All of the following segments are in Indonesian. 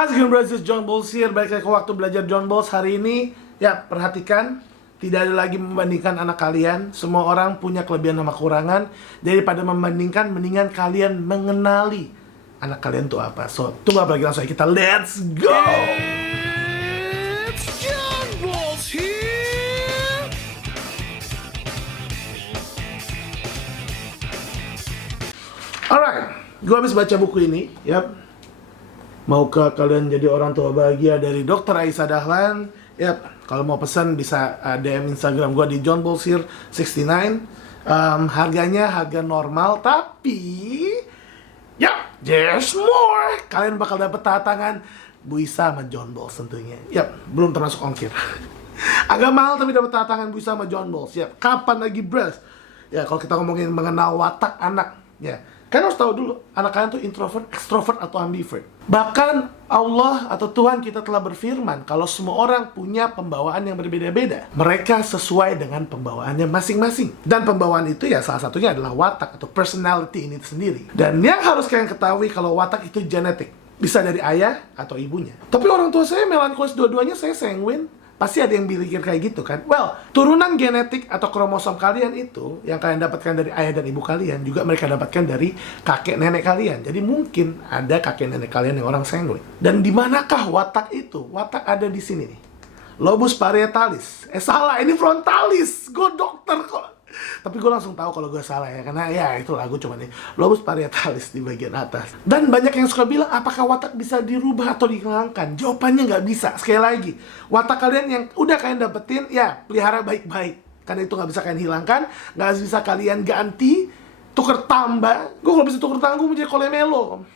How's it going, brothers? John Balls here. Balik lagi ke waktu belajar John Balls hari ini. Ya, perhatikan, tidak ada lagi membandingkan anak kalian. Semua orang punya kelebihan sama kekurangan. Daripada membandingkan, mendingan kalian mengenali anak kalian tuh apa. So, tunggu apa lagi, langsung aja kita let's go. It's John Balls here. Alright, gue habis baca buku ini. Yap. Maukah kalian jadi orang tua bahagia dari Dr. Aisyah Dahlan? Yap, kalau mau pesan bisa DM Instagram gue di John Balls here 69. Harganya harga normal, tapi yap, there's more. Kalian bakal dapet tangan Bu Isa sama John Balls tentunya. Yap, belum termasuk ongkir. Agak mahal tapi dapat tangan Bu Isa sama John Balls. Yap, kapan lagi bros? Ya, kalau kita ngomongin mengenal watak anak, ya, kalian harus tahu dulu, anak kalian tuh introvert, extrovert, atau ambivert. Bahkan Allah atau Tuhan kita telah berfirman kalau semua orang punya pembawaan yang berbeda-beda. Mereka sesuai dengan pembawaannya masing-masing. Dan pembawaan itu ya salah satunya adalah watak atau personality ini sendiri. Dan yang harus kalian ketahui kalau watak itu genetik. Bisa dari ayah atau ibunya. Tapi orang tua saya melankolis dua-duanya, saya sanguin. Pasti ada yang pikir kayak gitu kan. Well, turunan genetik atau kromosom kalian itu yang kalian dapatkan dari ayah dan ibu kalian juga mereka dapatkan dari kakek nenek kalian. Jadi mungkin ada kakek nenek kalian yang orang sanguin. Dan di manakah watak itu? Watak ada di sini nih. Lobus parietalis. Salah, ini frontalis. Gue dokter kok. Tapi gue langsung tahu kalau gue salah ya, karena ya itulah gue cuma nih lobus parietalis di bagian atas. Dan banyak yang suka bilang apakah watak bisa dirubah atau dihilangkan? Jawabannya nggak bisa. Sekali lagi, watak kalian yang udah kalian dapetin ya pelihara baik-baik, karena itu nggak bisa kalian hilangkan, nggak bisa kalian ganti, tuker tambah. Gue kalau bisa tuker tanggung menjadi kolemelo.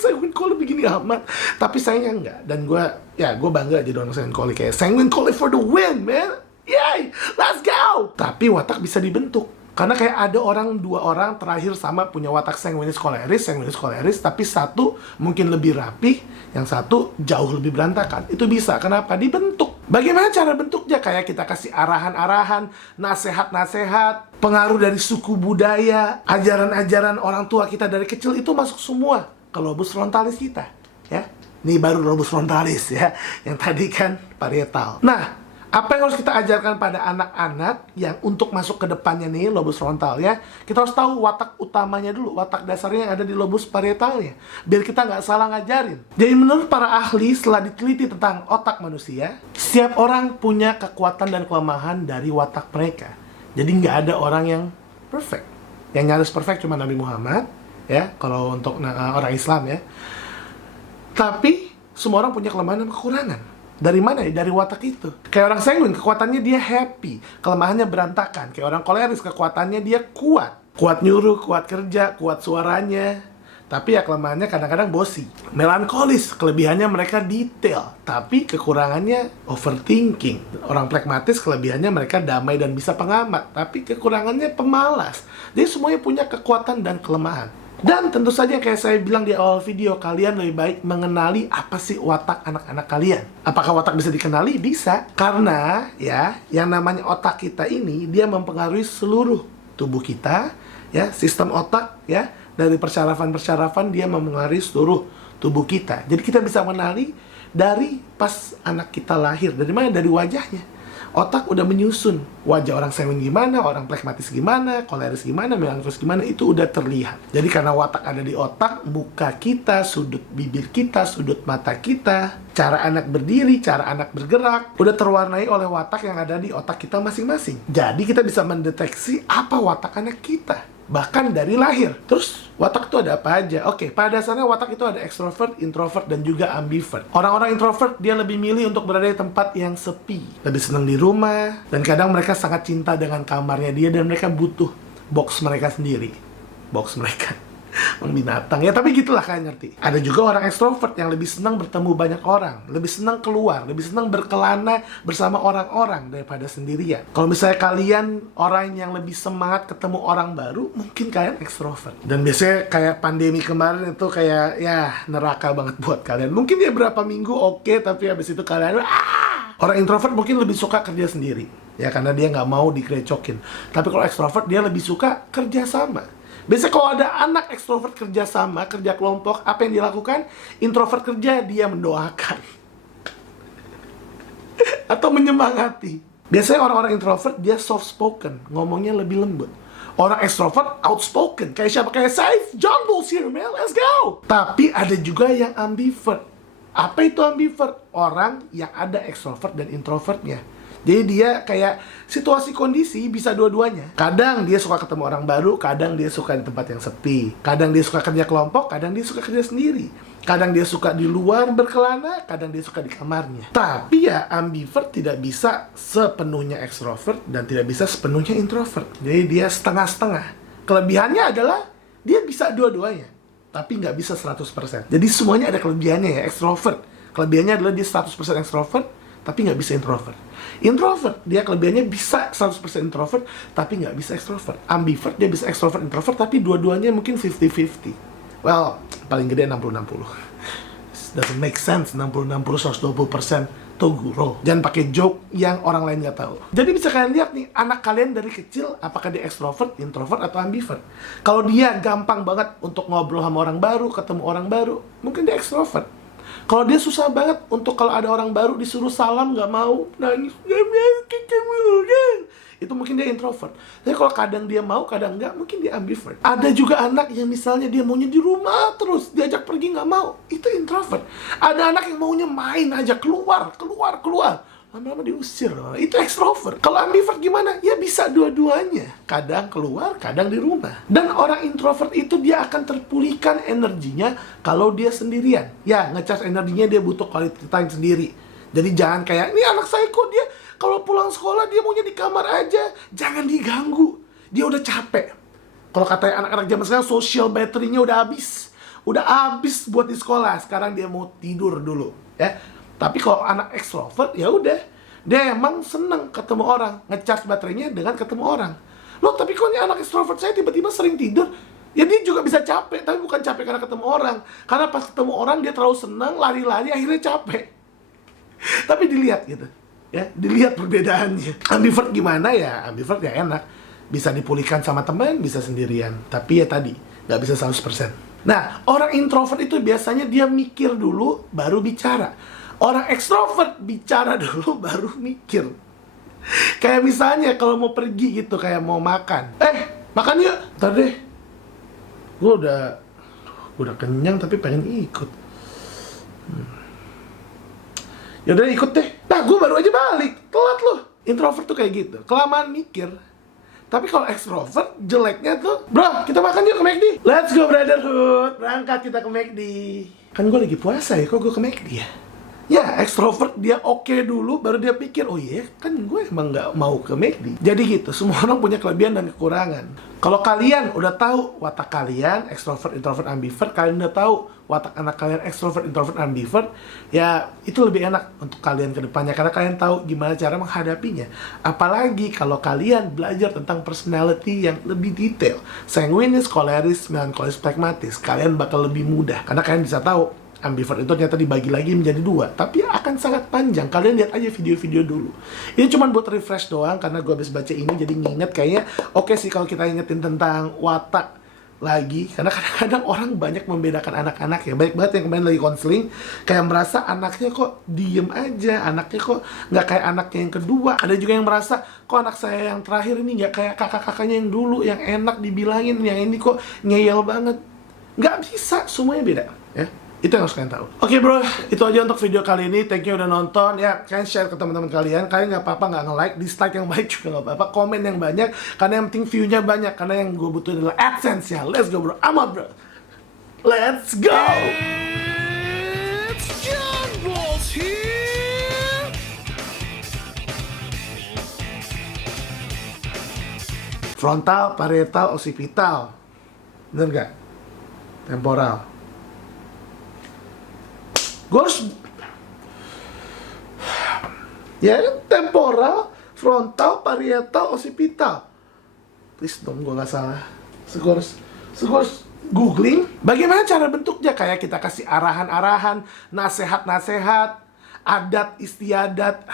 Sanguin Cole begini amat. Tapi sayangnya enggak. Dan gue bangga jadi orang Sanguin Cole. Kayak Sanguin Cole for the win, man. Yay, let's go. Tapi watak bisa dibentuk. Karena kayak ada dua orang terakhir sama punya watak sanguinis koleris, tapi satu mungkin lebih rapi, yang satu jauh lebih berantakan. Itu bisa, kenapa? Dibentuk. Bagaimana cara bentuknya? Kayak kita kasih arahan-arahan, nasihat-nasihat, pengaruh dari suku budaya, ajaran-ajaran orang tua kita dari kecil, itu masuk semua ke lobus frontalis kita, ya. Ini baru lobus frontalis ya, yang tadi kan parietal. Nah, apa yang harus kita ajarkan pada anak-anak yang untuk masuk ke depannya nih, lobus frontal ya, kita harus tahu watak utamanya dulu, watak dasarnya yang ada di lobus parietalnya, biar kita nggak salah ngajarin. Jadi menurut para ahli, setelah diteliti tentang otak manusia, setiap orang punya kekuatan dan kelemahan dari watak mereka. Jadi nggak ada orang yang perfect. Yang nyaris perfect cuma Nabi Muhammad, ya, kalau untuk orang Islam ya. Tapi semua orang punya kelemahan dan kekurangan. Dari mana ya? Dari watak itu. Kayak orang sanguin, kekuatannya dia happy, kelemahannya berantakan. Kayak orang koleris, kekuatannya dia kuat. Kuat nyuruh, kuat kerja, kuat suaranya. Tapi ya kelemahannya kadang-kadang bosi. Melankolis, kelebihannya mereka detail, tapi kekurangannya overthinking. Orang pragmatis, kelebihannya mereka damai dan bisa pengamat, tapi kekurangannya pemalas. Jadi semuanya punya kekuatan dan kelemahan. Dan tentu saja kayak saya bilang di awal video, kalian lebih baik mengenali apa sih watak anak-anak kalian. Apakah watak bisa dikenali? Bisa. Karena ya, yang namanya otak kita ini, dia mempengaruhi seluruh tubuh kita, ya, sistem otak, ya, dari persyarafan-persyarafan dia mempengaruhi seluruh tubuh kita. Jadi kita bisa mengenali dari pas anak kita lahir. Dari mana? Dari wajahnya. Otak udah menyusun wajah orang sanguin gimana, orang pragmatis gimana, koleris gimana, melankolis gimana, itu udah terlihat. Jadi karena watak ada di otak, muka kita, sudut bibir kita, sudut mata kita, cara anak berdiri, cara anak bergerak, udah terwarnai oleh watak yang ada di otak kita masing-masing. Jadi kita bisa mendeteksi apa watak anak kita, bahkan dari lahir. Terus watak itu ada apa aja? Oke, pada dasarnya watak itu ada extrovert, introvert, dan juga ambivert. Orang-orang introvert dia lebih milih untuk berada di tempat yang sepi, lebih senang di rumah, dan kadang mereka sangat cinta dengan kamarnya dia, dan mereka butuh box mereka sendiri. Box mereka binatang ya, tapi gitulah, kalian ngerti. Ada juga orang extrovert yang lebih senang bertemu banyak orang, lebih senang keluar, lebih senang berkelana bersama orang-orang daripada sendirian. Kalau misalnya kalian orang yang lebih semangat ketemu orang baru, mungkin kalian extrovert. Dan biasanya kayak pandemi kemarin itu kayak ya neraka banget buat kalian. Mungkin ya berapa minggu oke, tapi habis itu kalian Orang introvert mungkin lebih suka kerja sendiri, ya, karena dia nggak mau dikerecokin. Tapi kalau extrovert dia lebih suka kerja sama. Biasanya kalau ada anak ekstrovert kerja sama, kerja kelompok, apa yang dilakukan? Introvert kerja, dia mendoakan atau menyemangati. Biasanya orang-orang introvert dia soft spoken, ngomongnya lebih lembut. Orang ekstrovert outspoken, kayak siapa? Kayak Saif, John Bulls here man, let's go. Tapi ada juga yang ambivert. Apa itu ambivert? Orang yang ada ekstrovert dan introvertnya. Jadi dia kayak situasi kondisi bisa dua-duanya. Kadang dia suka ketemu orang baru, kadang dia suka di tempat yang sepi. Kadang dia suka kerja kelompok, kadang dia suka kerja sendiri. Kadang dia suka di luar berkelana, kadang dia suka di kamarnya. Tapi ya ambivert tidak bisa sepenuhnya ekstrovert dan tidak bisa sepenuhnya introvert. Jadi dia setengah-setengah. Kelebihannya adalah dia bisa dua-duanya, tapi nggak bisa 100%. Jadi semuanya ada kelebihannya ya, ekstrovert. Kelebihannya adalah dia 100% ekstrovert, tapi nggak bisa introvert. Introvert, dia kelebihannya bisa 100% introvert, tapi nggak bisa ekstrovert. Ambivert, dia bisa ekstrovert, introvert, tapi dua-duanya mungkin 50-50. Well, paling gede 60-60. Doesn't make sense, 60-60, 120%. Toguro. Jangan pakai joke yang orang lain nggak tahu. Jadi bisa kalian lihat nih, anak kalian dari kecil, apakah dia ekstrovert, introvert, atau ambivert. Kalau dia gampang banget untuk ngobrol sama orang baru, ketemu orang baru, mungkin dia ekstrovert. Kalau dia susah banget untuk kalau ada orang baru disuruh salam nggak mau, nangis, itu mungkin dia introvert. Tapi kalau kadang dia mau, kadang nggak, mungkin dia ambivert. Ada juga anak yang misalnya dia maunya di rumah terus, diajak pergi nggak mau, itu introvert. Ada anak yang maunya main aja, keluar. Lama-lama diusir, itu ekstrovert. Kalau ambivert gimana? Ya bisa dua-duanya. Kadang keluar, kadang di rumah. Dan orang introvert itu dia akan terpulihkan energinya kalau dia sendirian. Ya, ngecas energinya dia butuh quality time sendiri. Jadi jangan kayak, ini anak saya kok dia kalau pulang sekolah dia maunya di kamar aja. Jangan diganggu. Dia udah capek. Kalau katanya anak-anak zaman sekarang, social battery-nya udah habis. Udah habis buat di sekolah. Sekarang dia mau tidur dulu, ya. Tapi kalau anak ekstrovert, ya udah, dia emang seneng ketemu orang, ngecas baterainya dengan ketemu orang. Loh, tapi kok ini anak ekstrovert saya tiba-tiba sering tidur? Ya dia juga bisa capek, tapi bukan capek karena ketemu orang. Karena pas ketemu orang dia terlalu seneng, lari-lari, akhirnya capek. Tapi dilihat gitu, ya, dilihat perbedaannya. Ambivert gimana ya? Ambivert ya enak, bisa dipulihkan sama teman, bisa sendirian. Tapi ya tadi, nggak bisa 100%. Nah, orang introvert itu biasanya dia mikir dulu, baru bicara. Orang ekstrovert bicara dulu baru mikir. Kayak misalnya kalau mau pergi gitu, kayak mau makan. Makan yuk. Ntar deh. Gue udah kenyang tapi pengen ikut. Yaudah ikut deh. Nah, gue baru aja balik. Telat loh. Introvert tuh kayak gitu. Kelamaan mikir. Tapi kalau ekstrovert, jeleknya tuh, bro, kita makan yuk ke McD. Let's go brotherhood. Berangkat kita ke McD. Kan gue lagi puasa ya, kok gue ke McD ya? Ya, ekstrovert dia oke dulu, baru dia pikir, oh iya, kan gue emang nggak mau ke McD. Jadi gitu, semua orang punya kelebihan dan kekurangan. Kalau kalian udah tahu watak kalian, ekstrovert, introvert, ambivert, kalian udah tahu watak anak kalian, ekstrovert, introvert, ambivert, ya itu lebih enak untuk kalian ke depannya, karena kalian tahu gimana cara menghadapinya. Apalagi kalau kalian belajar tentang personality yang lebih detail, sanguinis, koleris, melankolis, pragmatis, kalian bakal lebih mudah, karena kalian bisa tahu ambivert itu ternyata dibagi lagi menjadi 2, tapi akan sangat panjang. Kalian lihat aja video-video dulu. Ini cuma buat refresh doang, karena gue habis baca ini jadi nginget kayaknya oke sih kalau kita ingetin tentang watak lagi. Karena kadang-kadang orang banyak membedakan anak-anak ya. Banyak banget yang kemarin lagi konseling, kayak merasa anaknya kok diem aja, anaknya kok nggak kayak anaknya yang kedua. Ada juga yang merasa, kok anak saya yang terakhir ini nggak kayak kakak-kakaknya yang dulu, yang enak dibilangin, yang ini kok ngeyel banget. Nggak bisa, semuanya beda ya. Itu yang harus kalian tahu. Oke bro, itu aja untuk video kali ini. Thank you udah nonton. Ya, kalian share ke teman-teman kalian. Kalian nggak apa-apa nggak nge-like, dislike yang baik juga nggak apa-apa. Komen yang banyak, karena yang penting view-nya banyak. Karena yang gue butuh adalah AdSense-nya. Let's go bro, I'm out bro. Let's go. It's John Bulls here. Frontal, parietal, occipital. Bener nggak? Temporal. Gue harus, ya temporal, frontal, parietal, occipital. Please dong, gue gak salah. Gue harus googling bagaimana cara bentuknya. Kayak kita kasih arahan-arahan, nasehat-nasehat, adat istiadat.